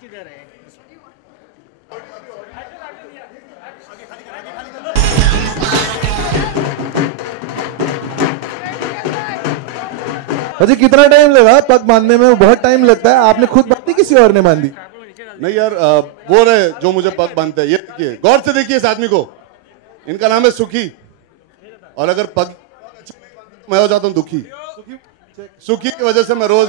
किधर है? अजी कितना टाइम लगा पग बांधने में? बहुत टाइम लगता है। आपने खुद बांधी किसी और ने बांधी? नहीं यार, वो रहे जो मुझे पग बांधते हैं। ये देखिए, गौर से देखिए इस आदमी को। इनका नाम है सुखी, और अगर पग मैं हो जाता हूँ दुखी। सुखी की वजह से मैं रोज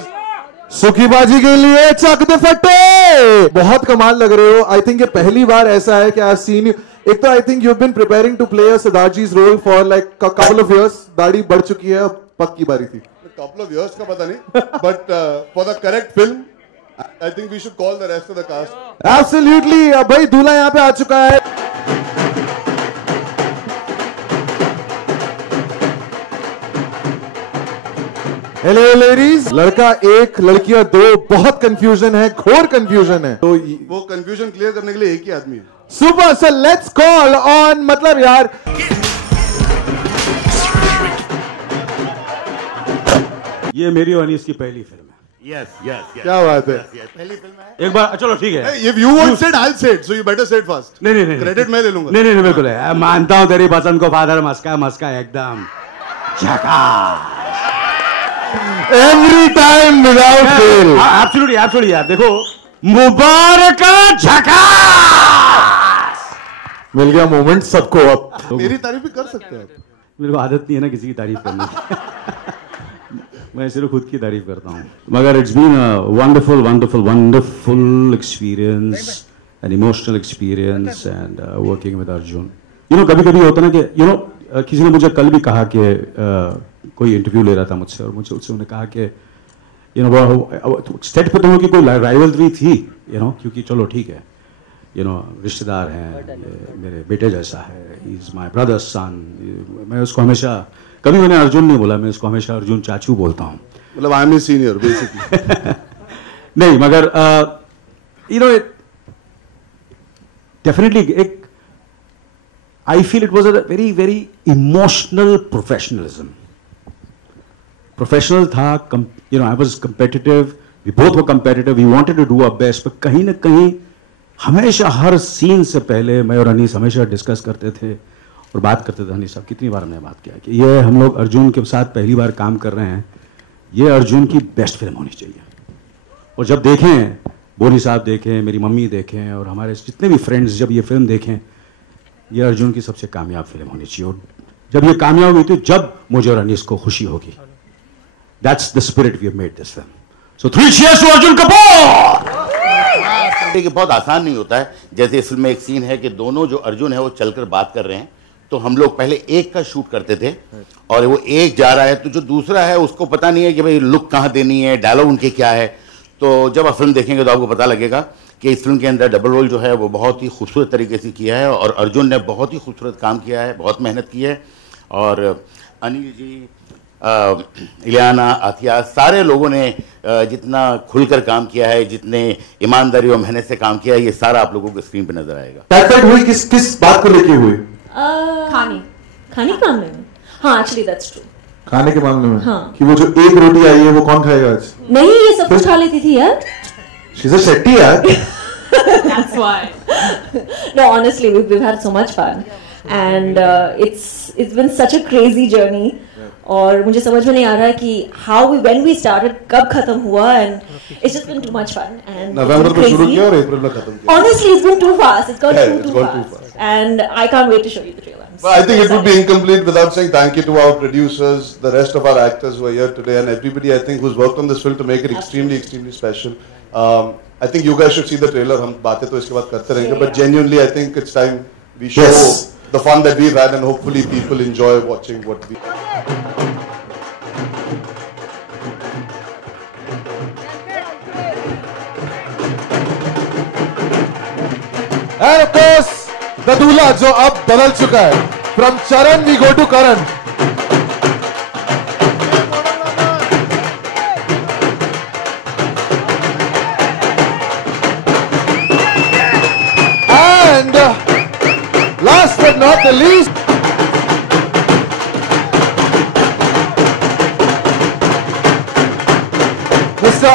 सुखी बाजी के लिए चक दे फटे। बहुत कमाल लग रहे हो। आई थिंक ये पहली बार ऐसा है कि आई सीन यू। एक तो I think you have been preparing to play Siddharth ji's role for like couple of years. दाढ़ी बढ़ चुकी है, पग की बारी थी। couple of years का पता नहीं, but for the correct film, I think we should call the rest of the cast. Absolutely, अब भाई दूल्हा यहाँ पे आ चुका है। हेलो लेडीज, लड़का एक लड़कियां दो। बहुत कंफ्यूजन है, घोर कंफ्यूजन है। तो वो कंफ्यूजन क्लियर करने के लिए एक ही आदमी है। Super sir, let's call on. मतलब यार ये मेरी और अनीस की पहली फिल्म है। Yes, yes. क्या बात है? पहली फिल्म है। एक बार चलो ठीक है। If you won't say it, I'll say it. So you better say it fast. नहीं क्रेडिट मैं ले लूंगा। नहीं बिल्कुल है। मानता हूँ तेरी पसंद को फादर। मस्का एकदम झकास। Every time without fail. Absolutely यार, देखो मुबारक झकास। मिल गया मोमेंट सबको। अब मेरी तारीफ भी कर सकते हो। मेरे को आदत नहीं है ना किसी की तारीफ करने की। मैं सिर्फ खुद की तारीफ करता हूँ। मगर it's been a wonderful experience, an emotional experience and working with Arjun. कभी कभी होता ना कि किसी ने मुझे कल भी कहा कि कोई इंटरव्यू ले रहा था मुझसे, और मुझे उससे उन्होंने कहा कि सेट पे तो कि कोई राइवलरी थी, क्योंकि चलो ठीक है, रिश्तेदार हैं, मेरे बेटे जैसा है, ही इज माय ब्रदर्स सन। मैं उसको हमेशा, कभी मैंने अर्जुन नहीं बोला, मैं इसको हमेशा अर्जुन चाचू बोलता हूँ। मतलब I am his senior basically. नहीं मगर डेफिनेटली एक I feel it was a very very emotional professionalism. Professional था, I was competitive, we both were competitive, we wanted to do our best. पर कहीं ना कहीं हमेशा हर सीन से पहले मैं और अनीस हमेशा डिस्कस करते थे और बात करते थे। अनीस साहब, कितनी बार हमने बात किया कि ये हम लोग अर्जुन के साथ पहली बार काम कर रहे हैं, ये अर्जुन की बेस्ट फिल्म होनी चाहिए। और जब देखें, बोनी साहब देखें, मेरी मम्मी देखें, और हमारे जितने भी फ्रेंड्स जब ये फिल्म देखें, ये अर्जुन की सबसे कामयाब फिल्म होनी चाहिए। और जब ये कामयाब हुई थी, जब मुझे और अनीस को खुशी होगी। That's the spirit we have made this film. So 3 cheers to Arjun Kapoor. देखिए, बहुत आसान नहीं होता है। जैसे इस फिल्म में एक सीन है कि दोनों जो अर्जुन है वो चलकर बात कर रहे हैं, तो हम लोग पहले एक का शूट करते थे, और वो एक जा रहा है तो जो दूसरा है उसको पता नहीं है कि भाई लुक कहाँ देनी है, डायलॉग उनके क्या है। तो जब आप फिल्म देखेंगे तो आपको पता लगेगा कि इस फिल्म के अंदर डबल रोल जो है वो बहुत ही खूबसूरत तरीके से किया है, और अर्जुन ने बहुत ही खूबसूरत काम किया है, बहुत मेहनत की है। और अनिल जी, इलियाना, आथिया, सारे लोगों ने जितना खुलकर काम किया है, जितने ईमानदारी और मेहनत से काम किया है, ये सारा आप लोगों को स्क्रीन पे नजर आएगा। टाइफाइड हुई किस बात को लेके हुई? खाने के मामले में। हाँ, एक्चुअली दैट्स ट्रू। खाने के मामले में? हाँ। कि वो जो एक रोटी आई है वो कौन खाएगा आज? नहीं, ये सब कुछ खा लेती थी यार। She's a शेट्टी यार। That's why. No, honestly, we've had so much fun, and it's been such a crazy journey. और मुझे समझ में नहीं आ रहा है कि when we started, कब खत्म हुआ, and it's just been too much fun. And नवंबर में शुरू किया और अप्रैल में खत्म किया। Honestly, it's been too fast. It's gone too fast, and I can't wait to show you the trailer. Well, I think it would be incomplete without saying thank you to our producers, the rest of our actors who are here today, and everybody I think who's worked on this film to make it extremely special. I think you guys should see the trailer. हम बातें तो इसके बाद करते रहेंगे, but genuinely I think it's time we show the fun that we've had, and hopefully people enjoy watching what we. And of course, the दूल्हा जो अब बदल चुका है। From Charan we go to Karan. And last but not the least, Mr.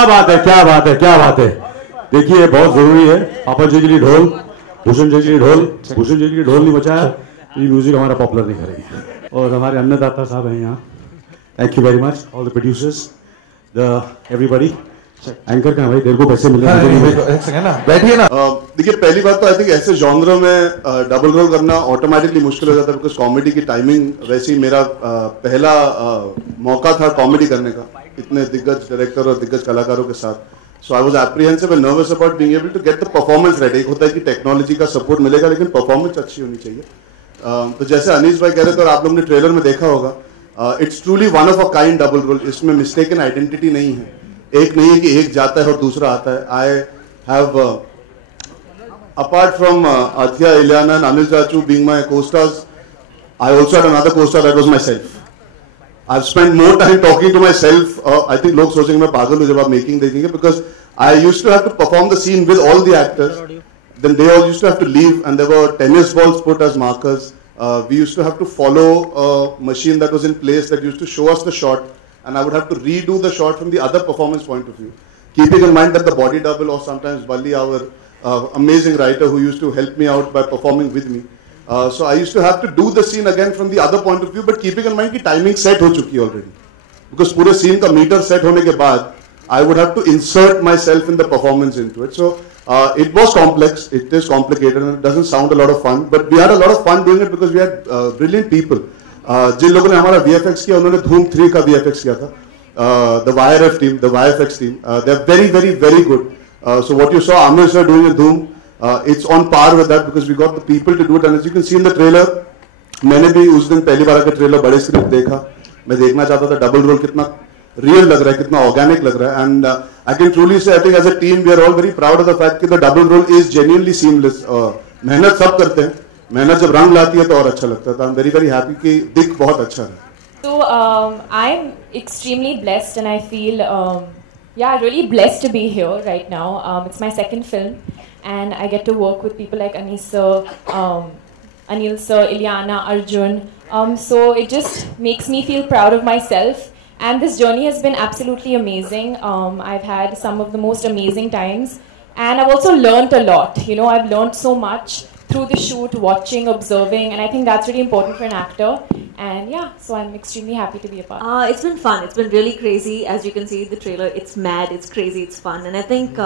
क्या बात है, क्या बात है, क्या बात है। देखिए बहुत जरूरी है, पापा जी के लिए ढोल, भूषण जी के लिए ढोल, भूषण जी के लिए ढोल नहीं बचाया तो ये म्यूजिक हमारा पॉपुलर नहीं करेंगे। और हमारे अन्नदाता साहब हैं यहाँ, thank you very much, all the producers, the everybody. Anchor का भाई, तेरे को पैसे मिले ना, बैठिए ना। देखिए पहली बात तो आई थिंक ऐसे जॉनर में डबल रोल करना ऑटोमेटिकली मुश्किल हो जाता है, बिकॉज कॉमेडी की टाइमिंग, वैसे ही मेरा पहला मौका था कॉमेडी करने का इतने दिग्गज डायरेक्टर और दिग्गज कलाकारों के साथ। So I was apprehensive and nervous about being able to get the performance right. एक होता है कि टेक्नोलॉजी का सपोर्ट मिलेगा लेकिन परफॉर्मेंस अच्छी होनी चाहिए। तो जैसे अनीस भाई कह रहे थे और आप लोगों ने ट्रेलर में देखा होगा, it's truly one of a kind double role. इसमें मिस्टेकन आइडेंटिटी नहीं है, एक नहीं है कि एक जाता है और दूसरा आता है। I have apart from Athia, Ileana and Anil Chachu being my co-stars, I also had another co-star that was myself. I've spent more time talking to myself. I think लोग सोचेंगे मैं पागल हूँ जब आप मेकिंग देखेंगे, because I used to have to perform the scene with all the actors. Then they all used to have to leave and there were tennis balls put as markers. We used to have to follow a machine that was in place that used to show us the shot, and I would have to redo the shot from the other performance point of view. Keeping in mind that the body double or sometimes Balli, our amazing writer who used to help me out by performing with me. So I used to have to do the scene again from the other point of view, but keeping in mind कि timing set हो चुकी है already. Because पूरे scene का meter set होने के बाद I would have to insert myself in the performance into it. So it was complex, it is complicated and it doesn't sound a lot of fun, but we had a lot of fun doing it because we had brilliant people. जिन लोगों ने हमारा VFX किया उन्होंने धूम 3 का VFX किया था. The YRF team, the YFX team, they are very, very, very good. So what you saw Amir sir doing in Dhoom, it's on par with that because we got the people to do it. And as you can see in the trailer, मैंने भी उस दिन पहली बार का trailer बड़े screen देखा, मैं देखना चाहता था डबल रोल कितना रियल लग रहा है, कितना ऑर्गेनिक लग रहा है. And I can truly say I think as a team we are all very proud of the fact कि the double role is genuinely seamless. मेहनत सब करते हैं, मेहनत जब रंग लाती है तो और अच्छा लगता है. तो I am very very happy कि दिख बहुत अच्छा है. So I'm extremely blessed and I feel really blessed to be here right now. It's my second film and I get to work with people like Anis sir, Anil sir, Ileana, Arjun. So it just makes me feel proud of myself and this journey has been absolutely amazing. I've had some of the most amazing times and I've also learned a lot. You know, I've learned so much through the shoot, watching, observing, and I think that's really important for an actor. And yeah, so I'm extremely happy to be a part. It's been fun. It's been really crazy. As you can see in the trailer, it's mad, it's crazy, it's fun. And I think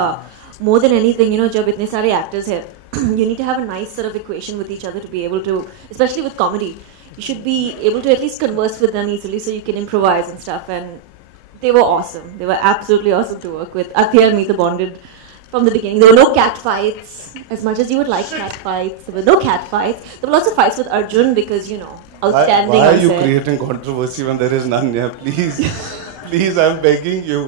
more than anything, you know, jab itne sare actors hai, you need to have a nice sort of equation with each other to be able to, especially with comedy, you should be able to at least converse with them easily so you can improvise and stuff. And they were awesome. They were absolutely awesome to work with. Athia and me, the bonded from the beginning. There were no cat fights. As much as you would like cat fights, there were no cat fights. There were lots of fights with Arjun because, you know, outstanding. Why are you creating controversy when there is none here? Please, please, I'm begging you.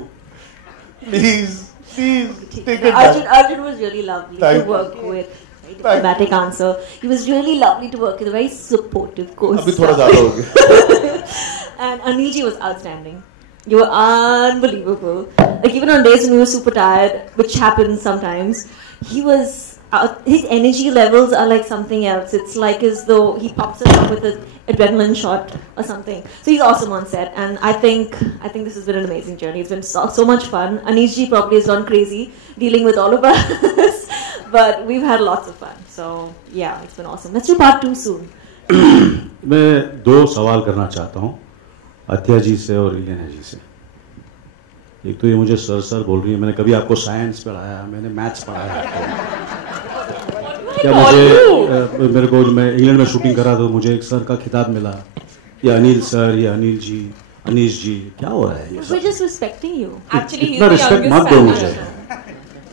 Please, take it back. Arjun was really lovely to work with. Very diplomatic answer. He was really lovely to work with. A very supportive co-star. अभी थोड़ा ज़्यादा हो गया. And Anilji was outstanding. You were unbelievable. Like even on days when we were super tired, which happens sometimes, he was. His energy levels are like something else. It's like as though he pops us up with an adrenaline shot or something. So he's awesome on set, and I think this has been an amazing journey. It's been so much fun. Anish ji probably has gone crazy dealing with all of us, but we've had lots of fun. So yeah, it's been awesome. Let's do part 2 soon. मैं 2 सवाल करना चाहता हूँ अथ्या जी से और इलेना जी से. एक तो ये मुझे सर बोल रही है, मैंने कभी आपको साइंस पढ़ाया, मैंने मैथ्स पढ़ाया आपको. क्या मुझे मेरे को मैं इंग्लैंड में शूटिंग करा तो मुझे एक सर का खिताब मिला, ये अनिल सर, ये अनिल जी, अनीश जी, क्या हो रहा है ये? We're just respecting you. Actually, he's इतना the रिस्पेक्ट youngest मत दो fan. मुझे.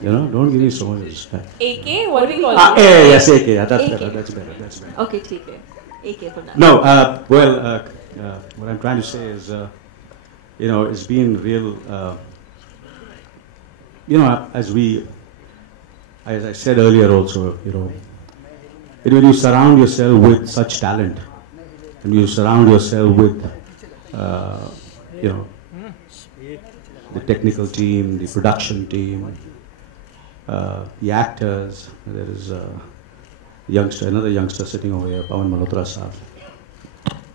You know, don't give me so much respect. AK, what do we call it? Yes, AK. That's better. That's better. Okay, ठीक है. AK for that. No, what I'm trying to say is, you know, it's been real. You know, as I said earlier, also, you know, when you surround yourself with such talent, and you surround yourself with, you know, the technical team, the production team, the actors. There is another youngster sitting over here, Pawan Malhotra Saab.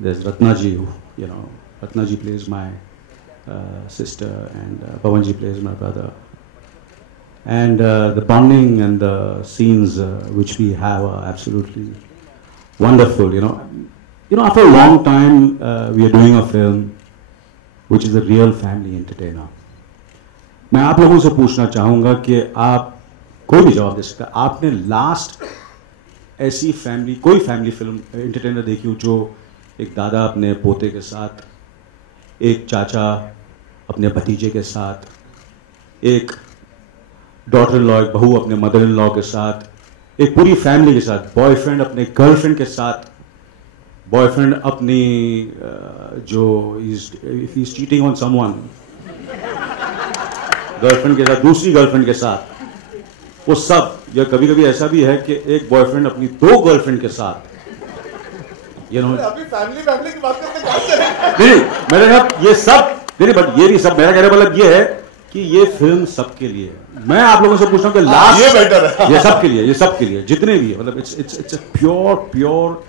There's Ratna ji, who, you know, Ratna ji plays my sister, and Pawanji plays my brother. And the bonding and the scenes which we have are absolutely wonderful. You know, after a long time, we are doing a film which is a real family entertainer. मैं आप लोगों से पूछना चाहूँगा कि आप कोई भी जवाब दे सकता है, आपने लास्ट ऐसी फैमिली कोई फैमिली फिल्म एंटरटेनर देखी हो जो एक दादा अपने पोते के साथ, एक चाचा अपने भतीजे के साथ, एक डॉटर इन लॉ, एक बहू अपने मदर इन लॉ के साथ, एक पूरी फैमिली के साथ, बॉयफ्रेंड अपने गर्लफ्रेंड के साथ, बॉयफ्रेंड अपनी जो if he is cheating on someone, girlfriend के साथ, दूसरी गर्लफ्रेंड के साथ, वो सब, या कभी कभी ऐसा भी है कि एक बॉयफ्रेंड अपनी 2 गर्लफ्रेंड के साथ, यू नो, अभी फैमिली की बात करते हैं। नहीं मेरे साथ ये सब नहीं, बट ये नहीं सब, मेरा कहने मतलब ये है कि ये फिल्म सबके लिए। मैं आप लोगों से पूछता हूँ कि लास्ट ये बेटर है, ये सबके लिए जितने भी है, मतलब इट्स प्योर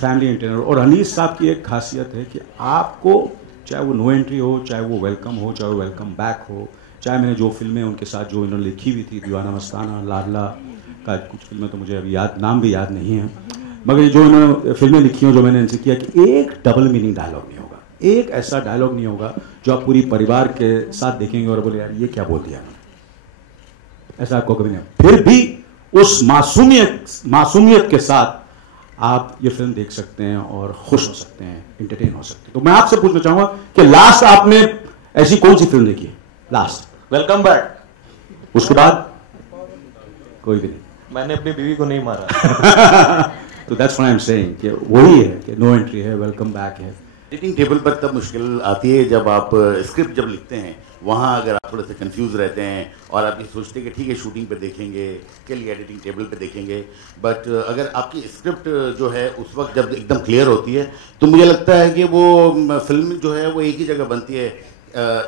फैमिली एंटरटेनर। और अनीस साहब की एक खासियत है कि आपको चाहे वो नो एंट्री हो, चाहे वो वेलकम हो, चाहे वो वेलकम बैक हो, चाहे मैंने जो फिल्में उनके साथ जो इन्होंने लिखी हुई थी, दीवाना मस्ताना, लाडला का कुछ फिल्में तो मुझे अभी नाम भी याद नहीं है, मगर जो इन्होंने फिल्में लिखी हैं, जो मैंने इनसे किया कि एक डबल मीनिंग डायलॉग नहीं होगा, एक ऐसा डायलॉग नहीं होगा जो आप पूरी परिवार के साथ देखेंगे और बोले यार ये क्या बोल दिया, ऐसा आपको कभी नहीं। फिर भी उस मासूमियत के साथ आप ये फिल्म देख सकते हैं और खुश हो सकते हैं, एंटरटेन हो सकते हैं। तो मैं आपसे पूछना चाहूंगा कि लास्ट आपने ऐसी कौन सी फिल्म देखी है? लास्ट वेलकम बैक, उसके बाद कोई भी नहीं। मैंने अपनी बीवी को नहीं मारा। तो that's what I am saying कि वही है कि नो एंट्री है, वेलकम बैक है। एडिटिंग टेबल पर तब मुश्किल आती है जब आप स्क्रिप्ट जब लिखते हैं, वहाँ अगर आप थोड़े से कंफ्यूज रहते हैं और आप ये सोचते हैं कि ठीक है शूटिंग पे देखेंगे, के लिए एडिटिंग टेबल पे देखेंगे, बट अगर आपकी स्क्रिप्ट जो है उस वक्त जब एकदम क्लियर होती है तो मुझे लगता है कि वो फिल्म जो है वो एक ही जगह बनती है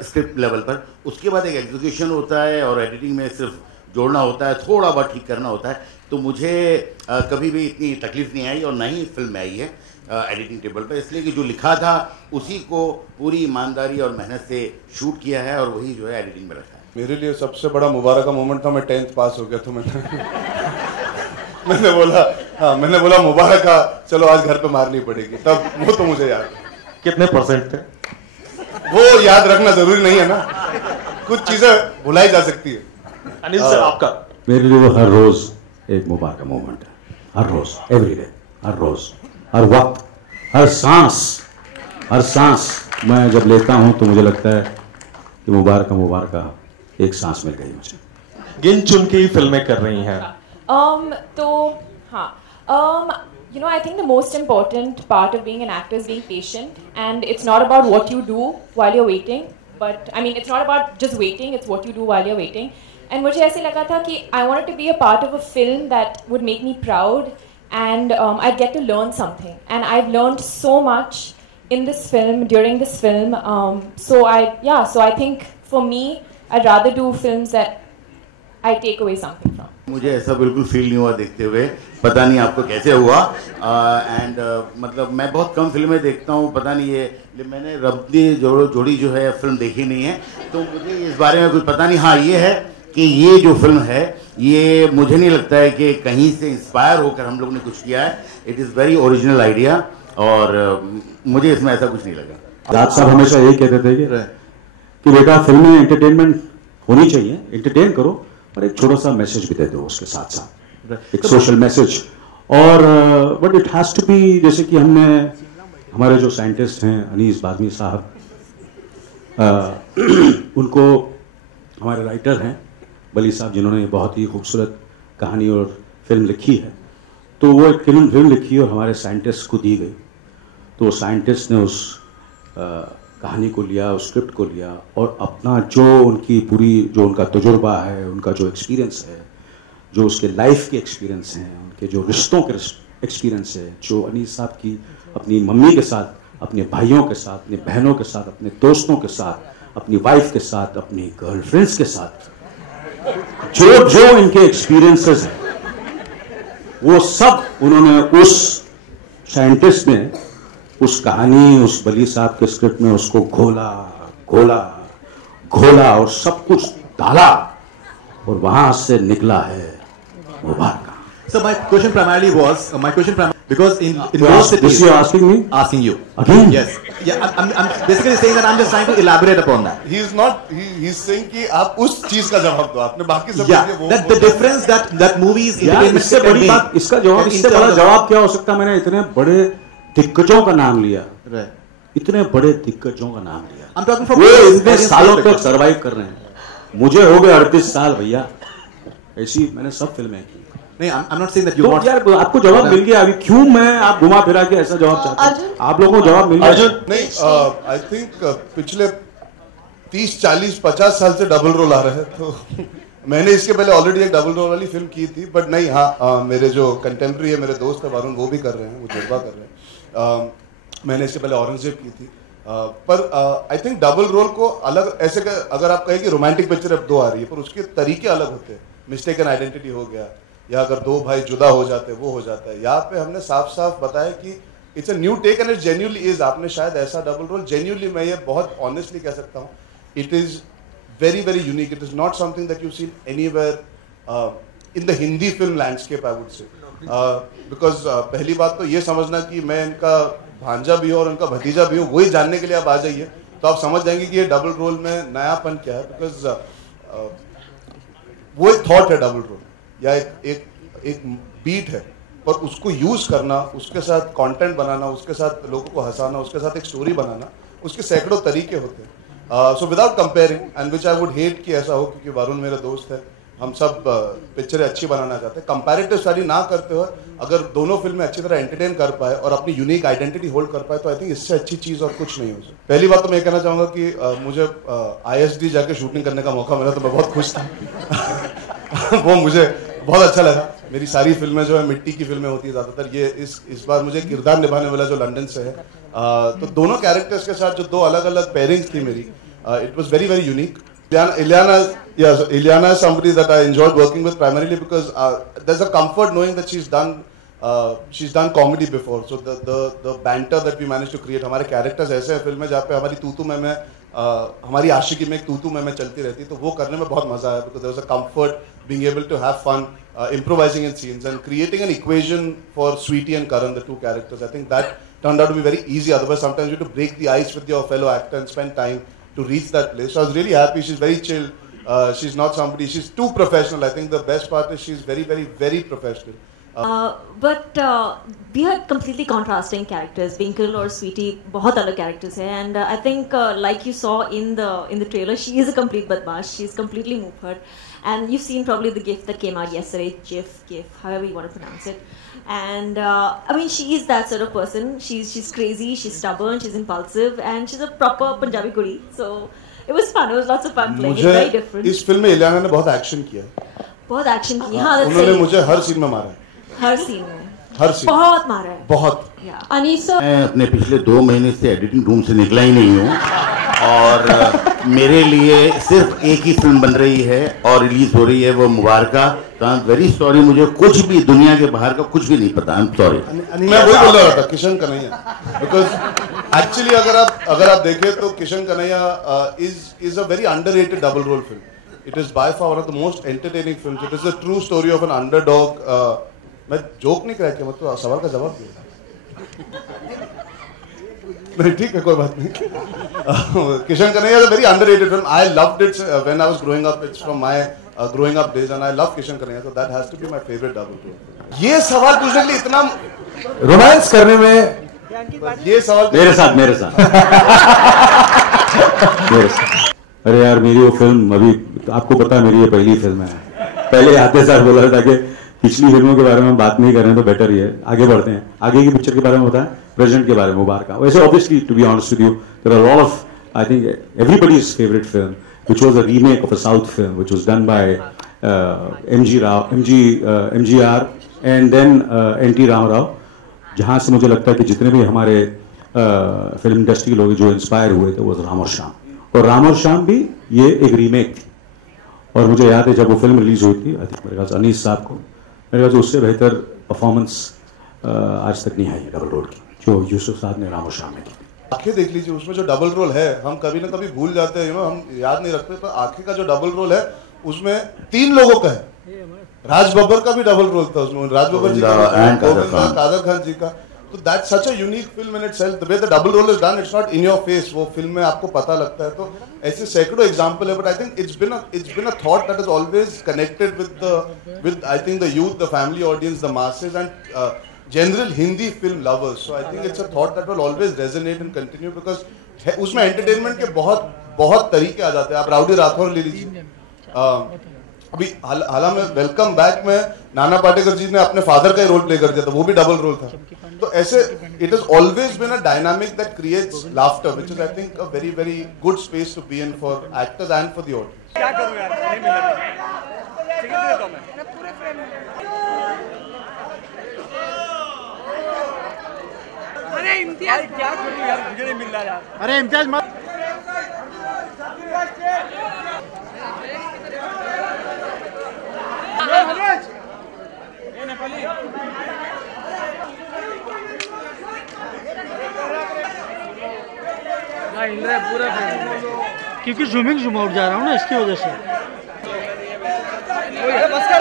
स्क्रिप्ट लेवल पर। उसके बाद एक एग्जीक्यूशन होता है और एडिटिंग में सिर्फ जोड़ना होता है, थोड़ा बहुत ठीक करना होता है। तो मुझे कभी भी इतनी तकलीफ नहीं आई और ना ही फिल्म में आई है एडिटिंग टेबल पर, इसलिए कि जो लिखा था उसी को पूरी ईमानदारी और मेहनत से शूट किया है और वही जो है एडिटिंग में रखा है। मेरे लिए सबसे बड़ा मुबारक का मोमेंट था, मैं 10th पास हो गया तो मैंने बोला मुबारक का, चलो आज घर पे मारनी पड़ेगी, तब वो तो मुझे याद। कितने परसेंट थे? वो याद रखना जरूरी नहीं है ना, कुछ चीजें भुलाई जा सकती है। अनिल सर आपका? मेरे लिए वो हर रोज एक मुबारक का मोमेंट है, हर रोज, एवरी डे, हर रोज, हर वक्त, हर सांस मैं जब लेता हूं तो मुझे लगता है कि मुबारक एक सांस मिल गई मुझे। गिन चुन के ही फिल्में कर रही हैं। तो हाँ, you know, I think the most important part of being an actor is being patient, and it's not about what you do while you're waiting, but I mean it's not about just waiting, it's what you do while you're waiting. And मुझे ऐसे लगा था कि I wanted to be a part of a film that would make me proud, and I'd get to learn something, and I've learned so much in this film, during this film. So I think for me, I'd rather do films that I take away something from. मुझे ऐसा बिल्कुल feel नहीं हुआ देखते हुए, पता नहीं आपको कैसे हुआ। एंड मतलब मैं बहुत कम फिल्में देखता हूँ, पता नहीं ये मैंने रब दी जोड़ी जो है फिल्म देखी नहीं है, तो मुझे इस बारे में कुछ पता नहीं। हाँ ये है कि ये जो फिल्म है ये मुझे नहीं लगता है कि कहीं से इंस्पायर होकर हम लोग ने कुछ किया है। It is very original idea और मुझे इसमें ऐसा कुछ नहीं लगा। राज साहब हमेशा यही कहते थे कि बेटा फिल्म में एंटरटेनमेंट होनी चाहिए, एंटरटेन करो, और एक छोटा सा मैसेज भी दे दो उसके साथ साथ, एक सोशल मैसेज। और but it has to be, जैसे कि हमने हमारे जो साइंटिस्ट हैं अनीस बाज़मी साहब, उनको हमारे राइटर हैं बली साहब जिन्होंने बहुत ही खूबसूरत कहानी और फिल्म लिखी है, तो वो एक फिल्म लिखी और हमारे साइंटिस्ट को दी गई, तो साइंटिस्ट ने उस कहानी को लिया, उस स्क्रिप्ट को लिया और अपना जो उनकी पूरी जो उनका तजुर्बा है, उनका जो एक्सपीरियंस है, जो उसके लाइफ के एक्सपीरियंस हैं, उनके जो रिश्तों के एक्सपीरियंस है, जो अनीस साहब की अपनी मम्मी के साथ, अपने भाइयों के साथ, अपनी बहनों के साथ, अपने दोस्तों के साथ, अपनी वाइफ के साथ, अपनी गर्लफ्रेंड्स के साथ, जो इनके एक्सपीरियंसेस हैं वो सब उन्होंने उस साइंटिस्ट ने उस कहानी, उस बली साहब के स्क्रिप्ट में उसको घोला, घोला घोला और सब कुछ डाला और वहां से निकला है मुबारका. So my question primarily was because in most cities. This you are asking me? Asking you Again? Yes. Yeah. I'm basically saying that I'm just trying to elaborate upon that. He is not. He's saying कि आप उस चीज का जवाब दो. आपने बाकी सब Yeah. That the difference that movies यार इससे बड़ी बात, इसका जवाब, इससे बड़ा जवाब क्या हो सकता है? मैंने इतने बड़े दिग्गजों का नाम लिया, इतने बड़े दिग्गजों का नाम लिया, I'm talking from वो इतने सालों तक सरवाइव कर रहे हैं. मुझे हो गए 38 साल भैया. ऐसी मैंने सब फिल्में की. नहीं, I'm not saying that you तो want. यार आपको जवाब मिल गया. अभी क्यों मैं आप घुमा फिरा के ऐसा जवाब चाहते हैं? आप लोगों को जवाब मिल गया. अर्जुन नहीं, आई थिंक पिछले 30, 40, 50 साल से डबल रोल आ रहे हैं. तो मैंने इसके पहले ऑलरेडी एक डबल रोल वाली फिल्म की थी, बट नहीं, हाँ, मेरे जो कंटेम्प्रेरी है, मेरे दोस्त है वरुण, वो भी कर रहे हैं, वो जज्बा कर रहे हैं. मैंने इसके पहले औरंगजेब की थी. पर आई थिंक डबल रोल को अलग ऐसे अगर आप कहें कि रोमांटिक पिक्चर अब 2 आ रही है, पर उसके तरीके अलग होते हैं. मिस्टेकन आइडेंटिटी हो गया, या अगर 2 भाई जुदा हो जाते हैं वो हो जाता है. यहाँ पे हमने साफ साफ बताया कि it's a new take and it genuinely is. आपने शायद ऐसा डबल रोल, जेन्युइनली मैं ये बहुत ऑनेस्टली कह सकता हूँ, it is very very unique. It is not something that you seen anywhere in the Hindi film landscape, I would say. Because पहली बात तो ये समझना कि मैं इनका भांजा भी हूँ और उनका भतीजा भी हूँ, वही जानने के लिए आप आ जाइए तो आप समझ जाएंगे कि ये डबल रोल में नयापन क्या है. बिकॉज वो एक थॉट है डबल रोल, या एक बीट है, पर उसको यूज करना, उसके साथ कंटेंट बनाना, उसके साथ लोगों को हंसाना, उसके साथ एक स्टोरी बनाना, उसके सैकड़ों तरीके होते हैं. So without comparing, and which I would hate कि ऐसा हो, क्योंकि वरुण मेरा दोस्त है, हम सब पिक्चरें अच्छी बनाना चाहते हैं. कंपैरेटिव स्टडी ना करते हुए अगर दोनों फिल्में अच्छी तरह एंटरटेन कर पाए और अपनी यूनिक आइडेंटिटी होल्ड कर पाए, तो आई थिंक इससे अच्छी चीज और कुछ नहीं हो सकती. पहली बात तो मैं कहना चाहूंगा कि मुझे ISD जाके शूटिंग करने का मौका मिला तो मैं बहुत खुश था. वो मुझे बहुत अच्छा लगा. मेरी सारी फिल्में जो है मिट्टी की फिल्में होती है ज्यादातर. ये इस बार मुझे किरदार निभाने वाला जो लंदन से है, तो दोनों कैरेक्टर्स के साथ जो 2 अलग अलग पेयरिंग्स थी मेरी, it was very very unique. Ileana is somebody that I enjoyed working with primarily because there's a comfort knowing that she's done comedy before. So the banter that we managed to create, हमारे characters ऐसे हैं film में जहाँ पे हमारी तू मैं हमारी आशिकी में एक तू मैं चलती रहती, तो वो करने में बहुत मजा आया. Because there was a comfort being able to have fun, improvising in scenes and creating an equation for Sweetie and Karan, the 2 characters. I think that turned out to be very easy. Otherwise, sometimes you have to break the ice with your fellow actor and spend time to reach that place. So I was really happy. She's very chill. She's not somebody, she's too professional. I think the best part is she's very, very, very professional. But we are completely contrasting characters. Winkle or Sweetie, बहुत अलग characters हैं. And I think like you saw in the trailer, she is a complete badmash. She's completely Muphat. And you've seen probably the GIF that came out yesterday, GIF, however you want to pronounce it. And I mean, she is that sort of person. She's crazy, she's stubborn, she's impulsive, and she's a proper Punjabi kudi. So it was fun. It was lots of fun playing. It's very different. इस film में इलियाना ने बहुत action किया. बहुत action किया. हाँ, उन्होंने मुझे हर सीन में मारा है. हर सीन में. हर सीन. बहुत मारा है. बहुत. अनीसा. मैं अपने पिछले 2 महीने से एडिटिंग रूम से निकला ही नहीं हूँ, और मेरे लिए सिर्फ एक ही फिल्म बन रही है और रिलीज हो रही है, वो मुबारका. तो आई एम वेरी सॉरी, मुझे कुछ भी दुनिया के बाहर का कुछ भी नहीं पता. I am sorry. मैं वही बोल रहा था, किशन कन्हैया. बिकॉज एक्चुअली अगर आप देखें तो Kishan Kanhaiya is a very underrated double role film. It is by far one of the most entertaining films. It is the true story of an underdog. मैं जोक नहीं क्रैक किया, मतलब सवाल का जवाब दिया. नहीं, ठीक है, कोई बात नहीं. Kishan Kanhaiya is a very underrated film. I loved it when I was growing up. It's from my growing up days and I love Kishan Kanaiyya, so that has to be my favorite double role. ये सवाल पूछने के लिए इतना romance करने में ये सवाल मेरे साथ मेरे साथ. अरे यार, मेरी वो फिल्म, अभी आपको पता है मेरी ये पहली फिल्म है. पहले आते साल बोला था कि पिछली फिल्मों के बारे में बात नहीं कर रहे हैं तो बेटर ही है, आगे बढ़ते हैं. आगे की पिक्चर के बारे में बताएं, प्रेजेंट के बारे में मुबारका. वैसे obviously, to be honest with you, there are lot of, I think everybody's favourite film, which was a remake of a South film, which was done by MGR and then N.T. Rao, जहाँ से मुझे लगता है कि जितने भी हमारे film industry के लोग जो इंस्पायर हुए थे, वो राम और श्याम. और राम और श्याम भी ये एक रीमेक थी. और मुझे याद है जब वो फिल्म रिलीज हुई थी, आई थिंक मेरे ख्याल से अनीस साहब को, मेरे ख्याल से उससे बेहतर परफॉर्मेंस आज तक नहीं आई डबल रोल की, जो यूसुफ साहब ने राम और श्याम में की. आंखें देख लीजिए, उसमें जो डबल रोल है हम कभी ना कभी भूल जाते हैं, हम याद नहीं रखते, पर आंखें का जो डबल रोल है उसमें 3 लोगों का है। राज बब्बर का भी डबल रोल था उसमें, राज बब्बर जी का, कादर खान जी का। तो that's such a unique film in itself, the way the double role is done, it's not in your face, वो फिल्म में आपको पता लगता है। तो ऐसे सैकड़ों एग्जांपल है, but I think it's been a thought that is always connected with I think the youth, the family audience, the masses and general Hindi film lovers. So I think it's a thought that will always resonate and continue, because उसमें entertainment के बहुत तरीके आ जाते हैं। आप rowdy Rathore ले लीजिए, अभी हाल में वेलकम बैक में नाना पाटेकर जी ने अपने फादर का ही रोल प्ले कर दिया था, वो भी डबल रोल था। तो ऐसे it is always been a dynamic that creates laughter, which is I think a very very good space to be in for actors and for the audience. क्या करूं यार, नहीं मिल रहा, सिग्नल देता हूं मैं पूरे फ्रेम में। अरे इम्तियाज क्या करूं यार, मुझे नहीं मिल रहा यार। अरे इम्तियाज मत पूरा, क्योंकि जूम आउट जा रहा हूँ ना, इसकी वजह से। बस कर